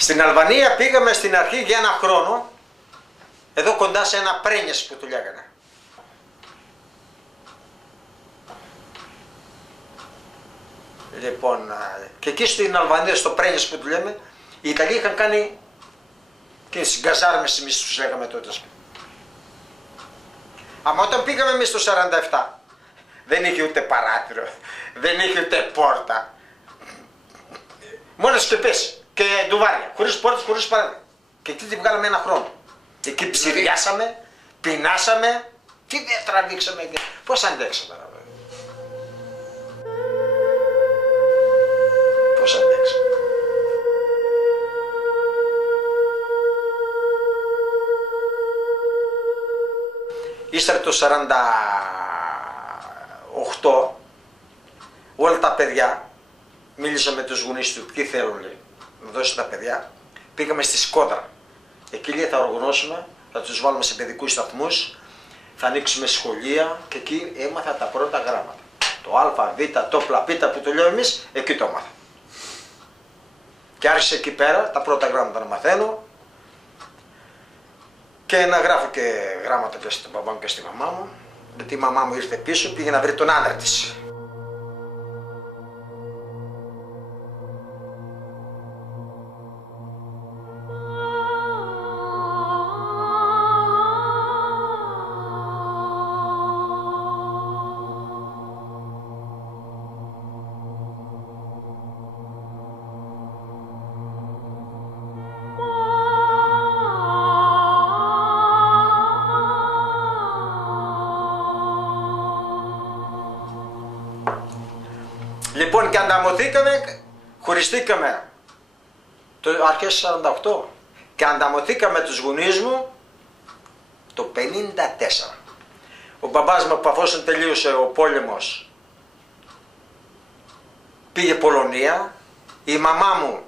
Στην Αλβανία πήγαμε στην αρχή για ένα χρόνο, εδώ κοντά σε ένα Πρένιες που του λέγανε. Λοιπόν, και εκεί στην Αλβανία, στο Πρένιες που του λέμε, οι Ιταλοί είχαν κάνει και στις γκαζάρμες, εμείς τους λέγαμε τότε. Αλλά όταν πήγαμε εμείς το 47, δεν είχε ούτε παράθυρο, δεν είχε ούτε πόρτα. Μόνο σκεπές και ντουβάρια, χωρίς πόρτες, χωρίς παράθυρο. Και εκεί τη βγάλαμε ένα χρόνο. Εκεί ψηριάσαμε, πεινάσαμε, τι δεν τραβήξαμε, πώς αντέξαμε. Πώς αντέξαμε. Ύστερα το 48, όλα τα παιδιά, μίλησα με τους γονείς του, τι θέλουν λέει, να δώσει τα παιδιά, πήγαμε στη Σκόδρα. Εκεί λέει θα οργανώσουμε, θα τους βάλουμε σε παιδικούς σταθμούς, θα ανοίξουμε σχολεία και εκεί έμαθα τα πρώτα γράμματα. Το α, β, το πλαπίτα που το λέω εμείς, εκεί το έμαθα. Και άρχισε εκεί πέρα τα πρώτα γράμματα να μαθαίνω και να γράφω και γράμματα και στον παπά μου και στη μαμά μου, γιατί η μαμά μου ήρθε πίσω, πήγε να βρει τον άντρα της. Λοιπόν, και ανταμωθήκαμε, χωριστήκαμε το αρχές 48 και ανταμωθήκαμε τους γονείς μου το 54. Ο μπαμπάς μου, που αφόσον τελείωσε ο πόλεμος, πήγε Πολωνία. Η μαμά μου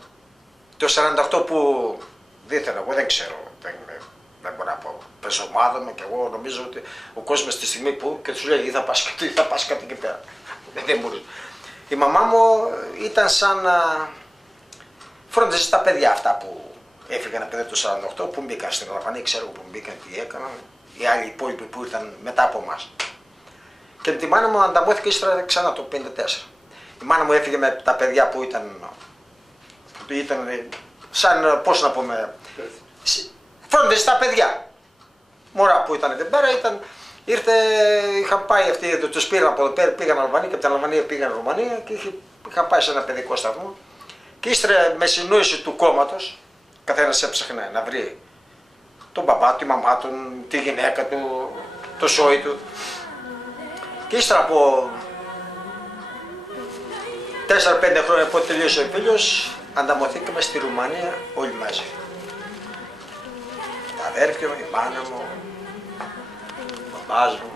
το 48 που δίθερα, εγώ δεν ξέρω, δεν μπορώ να πω, πεζομάδομαι και εγώ νομίζω ότι ο κόσμος στη στιγμή που και τους λέει ή θα πας κάτι εκεί πέρα. Δεν μπορούσε. Η μαμά μου ήταν σαν φρόντιζε στα παιδιά αυτά που έφυγαν από το 48, που μπήκαν στην Αλβανία, ξέρω που μπήκαν, τι έκαναν, οι άλλοι υπόλοιποι που ήρθαν μετά από εμάς. Και τη μάνα μου ανταμώθηκε ύστερα ξανά το 54. Η μάνα μου έφυγε με τα παιδιά που ήταν σαν, πώς να πούμε, φρόντιζε τα παιδιά. Μωρά που ήταν εδώ πέρα, είχαν πάει αυτοί, τους πήραν από εδώ πέρα, πήγαν Αλβανία και από την Αλβανία πήγαν Ρουμανία και είχαν πάει σε ένα παιδικό σταθμό. Και ύστερα με συνόηση του κόμματος, καθένας έψαχνε να βρει τον μπαμπά, τη μαμά του, τη γυναίκα του, το σόι του. Και ύστερα από 4-5 χρόνια που τελείωσε ο φίλος, ανταμωθήκαμε στη Ρουμανία όλοι μαζί. Τα αδέρφια μου, η μάνα μου, ο μπαμπάς μου.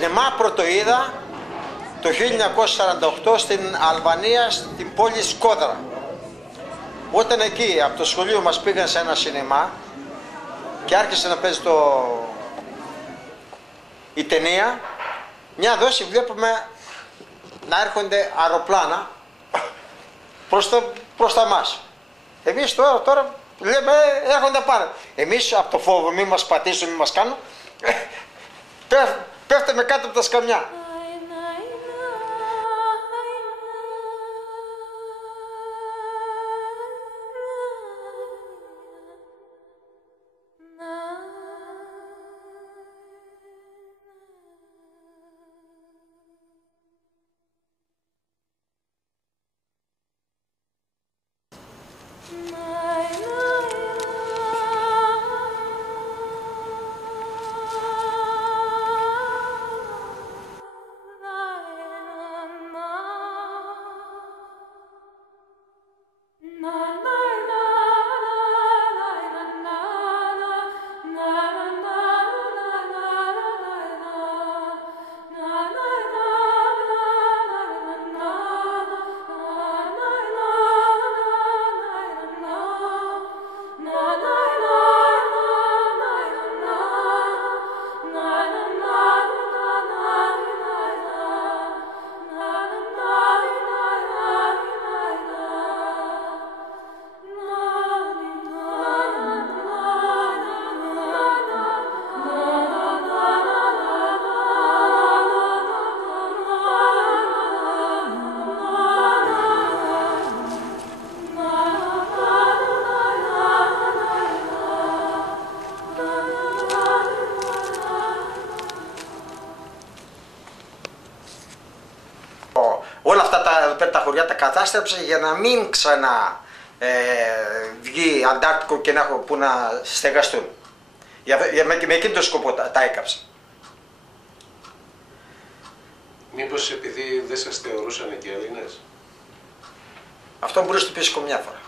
Σινεμά πρώτο είδα το 1948 στην Αλβανία, στην πόλη Σκόδρα. Όταν εκεί από το σχολείο μας πήγαν σε ένα σινεμά και άρχισε να παίζει η ταινία, μια δόση βλέπουμε να έρχονται αεροπλάνα προς τα μας. Εμείς τώρα λέμε έρχονται πάρα. Εμείς από το φόβο μη μας πατήσουν, μη μας κάνουν, πέφτουμε κάτω από τα σκαμιά. Όλα αυτά τα χωριά τα κατάστρεψε για να μην ξανά βγει Αντάρτικο και να έχω που να στεγαστούν. Με εκείνο τον σκοπό τα έκαψε. Μήπως επειδή δεν σας θεωρούσαν και Έλληνες? Αυτό μπορείς να το πεις μια φορά.